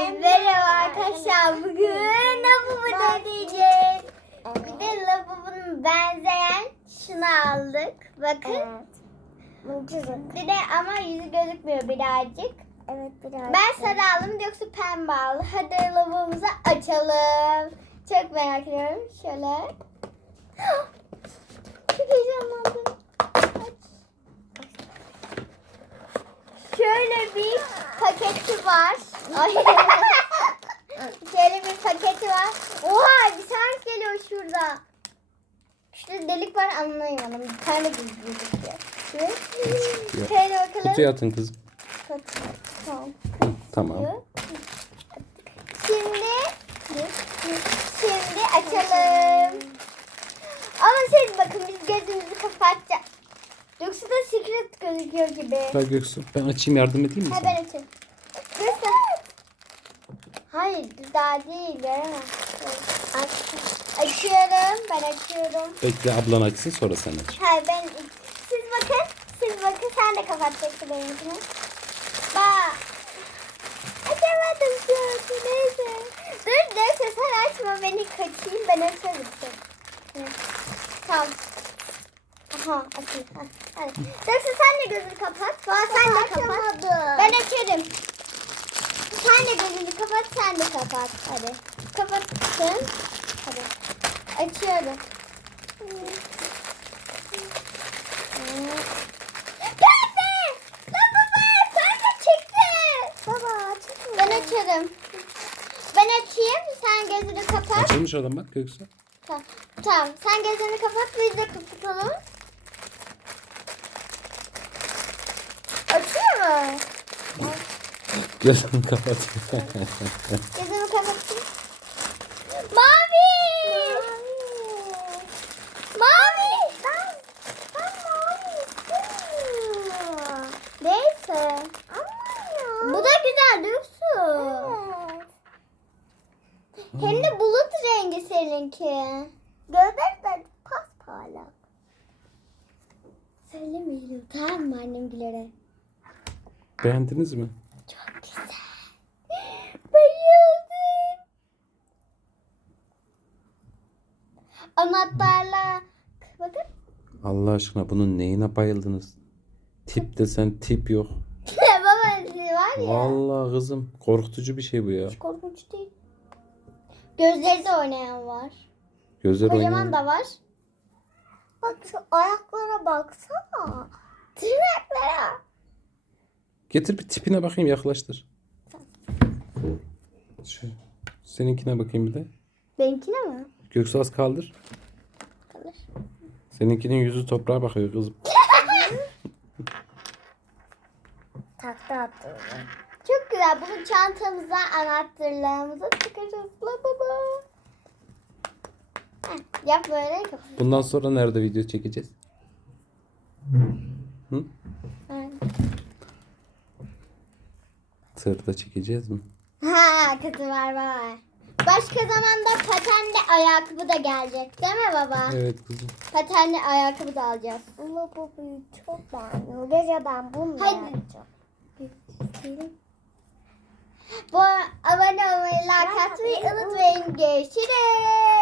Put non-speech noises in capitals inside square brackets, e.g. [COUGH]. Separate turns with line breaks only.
Merhaba arkadaşlar. Bugün lavabo deneyeceğiz. Bir de lavabonun benzeyen şunu aldık. Bakın.
Evet.
Bir de ama yüzü gözükmüyor birazcık.
Evet biraz.
Ben sarı aldım yoksa pembe aldım. Hadi lavabomuzu açalım. Çok merak ediyorum. Şöyle. [GASPS] Çok heyecanlandım. Aç. Şöyle bir paketi var. Ay. [LAUGHS] Şöyle bir paketi var. Oha bir tane geliyor şurada. Şurada delik var anlayamadım. Bir tane gözüküyor. Şöyle. Şöyle bakalım.
Kutuya atın kızım.
Kutu. Tamam.
Tamam.
Şimdi şimdi açalım. Ama siz bakın biz gözümüzü kapatacağız. Yoksa da secret gözüküyor gibi.
Ver Göksu. Ben açayım yardım edeyim mi
Ha ben açayım. Hayır daha değil göremem. Aç. Açıyorum. Ben açıyorum.
Bekle ablan açsın sonra sen aç.
Hayır ben siz bakın. Siz bakın sen de kapatacaksın benimkini. Bak. Açamadım şu neyse. Dur neyse sen açma beni kaçayım ben açarım. Hı. Tamam. Aha açayım. Ha, Hadi. Neyse sen de gözünü kapat. Bak sen de kapat. Ben açarım. Sen de gözünü kapat sen de kapat. Hadi. Kapattın. Hadi. Açıyorum. Geldi! Lan baba de çıktı. Baba çıktı. Ben açarım. Ben açayım sen gözünü kapat.
Açılmış adam bak Göksu.
Tamam. tamam. Sen gözünü kapat biz de kapatalım.
Gözünü kapat.
Gözümü kapattım. Mavi! Mavi! Ben, ben mavi istemiyorum. Neyse. Bu da güzel dursun. Hem de bulut rengi seninki. Gözler de pasparlak. Söylemeyelim tamam mı annemgilere?
Beğendiniz mi?
Çok güzel. Bayıldım. Anahtarla bakın.
Allah aşkına bunun neyine bayıldınız? Tip desen tip yok. [LAUGHS]
Baba var ya.
Vallahi kızım korkutucu bir şey bu ya.
Hiç korkunç değil. Gözleri de oynayan var.
Gözler
Kocaman
oynuyor.
da var. Bak şu ayaklara baksana. Tırnaklara.
Getir bir tipine bakayım yaklaştır. Şu, seninkine bakayım bir de.
Benimkine mi?
Göksu az kaldır. Seninkinin yüzü toprağa bakıyor kızım.
Takta attım.
Çok güzel. Bunu çantamıza anahtarlarımıza tıkacağız. La baba. Heh, yap böyle.
Bundan sonra nerede video çekeceğiz? Hı?
Evet.
Tırda çekeceğiz mi?
Ha kötü var var. Başka zamanda patenli ayakkabı da gelecek değil mi baba?
Evet kızım.
Patenli ayakkabı da alacağız.
Ama babayı çok beğendim. Gece ben bunu
Hadi.
yapacağım.
Bu abone olmayı, like atmayı unutmayın. Görüşürüz.